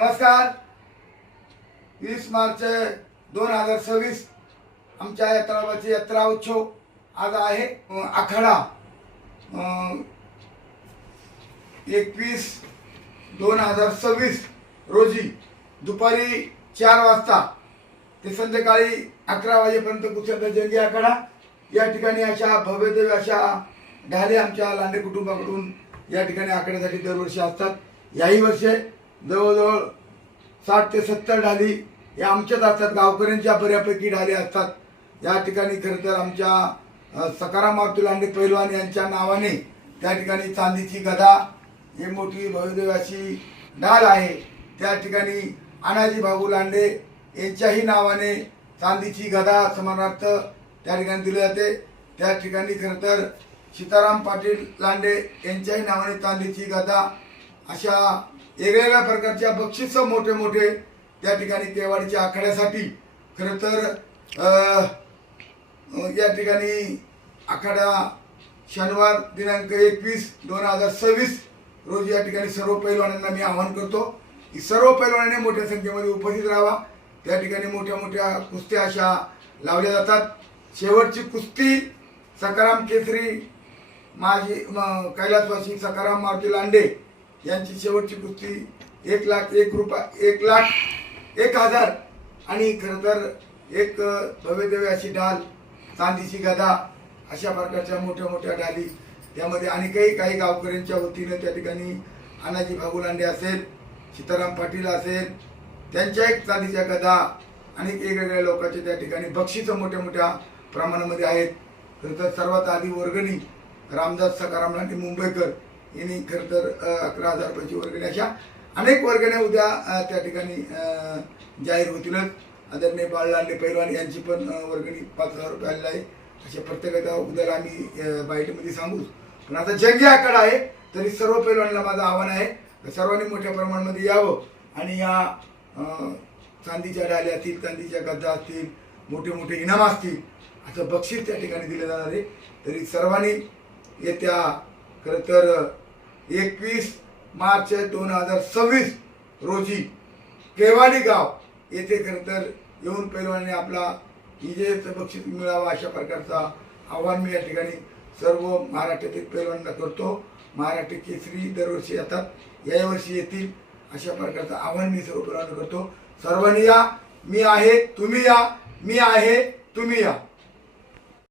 नमस्कार. 20 मार्च 2026 आमच्या यात्राबाची यात्रा उत्सव आज आहे. आखाडा 21/2026 रोजी दुपारी 4 वाजता ते संध्याकाळी 11 वाजेपर्यंत कुशलता जंगी आखाडा या ठिकाणी अशा भव्यदिव्य अशा ढाली आमच्या लांडे कुटुंबाकडून या ठिकाणी आखाड्यासाठी दरवर्षी असतात. याही वर्षी जवळजवळ 60 ते 70 ढाली या आमच्याच असतात. गावकऱ्यांच्या बऱ्यापैकी ढाली असतात. या ठिकाणी खरं तर आमच्या सकाराम मारुती लांडे पैलवान यांच्या नावाने त्या ठिकाणी चांदीची गदा ही मोठी भव्यदिव्य अशी ढाल आहे. त्या ठिकाणी अनाजी भाऊ लांडे यांच्याही नावाने चांदीची गदा समानार्थ त्या ठिकाणी दिली जाते. त्या ठिकाणी खरं तर सीताराम पाटील लांडे यांच्याही नावाने चांदीची गदा अशा वेगवेगळ्या प्रकारच्या बक्षीस मोठे मोठे त्या ठिकाणी केवाडीच्या आखाड्यासाठी खरं तर या ठिकाणी आखाडा शनिवार दिनांक 21/2026 रोजी या ठिकाणी सर्व पैलवानांना मी आवाहन करतो की सर्व पैलवानांनी मोठ्या संख्येमध्ये उपस्थित राहावा. त्या ठिकाणी मोठ्या मोठ्या कुस्त्या अशा लावल्या जातात. शेवटची कुस्ती सकाराम केसरी माजी कैलासवासी सकाराम मारुती लांडे यांची शेवटची कुस्ती 1,01,000 आणि खरं तर एक भव्यदिव्य अशी ढाल चांदीची गदा अशा प्रकारच्या मोठ्या मोठ्या ढाली त्यामध्ये आणि काही गावकऱ्यांच्या वतीनं त्या ठिकाणी अनाजी भाऊ लांडे असेल, सीताराम पाटील असेल, त्यांच्या एक चांदीच्या गदा आणि वेगवेगळ्या लोकांचे त्या ठिकाणी बक्षीस मोठ्या मोठ्या प्रमाणामध्ये आहेत. खरं तर सर्वात आधी वर्गणी रामदास सकाराम लांडे मुंबईकर यांनी खरं तर 11,000 रुपयाची वर्गणी अशा अनेक वर्गण्या उद्या त्या ठिकाणी जाहीर होतीलच. आदरणीय बाळ लांडे पैलवान यांची पण वर्गणी 5,000 रुपये आलेली आहे. अशा प्रत्येकाचा उद्याला आम्ही बाईटमध्ये सांगूच. पण आता जंगी आखाडा आहे तरी सर्व पैलवानांना माझं आव्हान आहे सर्वांनी मोठ्या प्रमाणामध्ये यावं आणि या चांदीच्या ढाल्या असतील, चांदीच्या गद्दा असतील, मोठे मोठे इनाम असतील असं बक्षीस त्या ठिकाणी दिलं जाणार आहे. तरी सर्वांनी येत्या खरं तर 21 मार्च 2026 रोजी केवाडी गाव येथे खरं तर येऊन पैलवानांनी आपला विजयाचं बक्षीस मिळावं अशा प्रकारचा आव्हान मी या ठिकाणी सर्व महाराष्ट्रातील पैलवानांना करतो. महाराष्ट्र केसरी दरवर्षी येतात, यावर्षी येतील अशा प्रकारचं आव्हान मी सर्व पैलवानांना करतो. सर्वांनी या. मी आहे तुम्ही या, मी आहे तुम्ही या.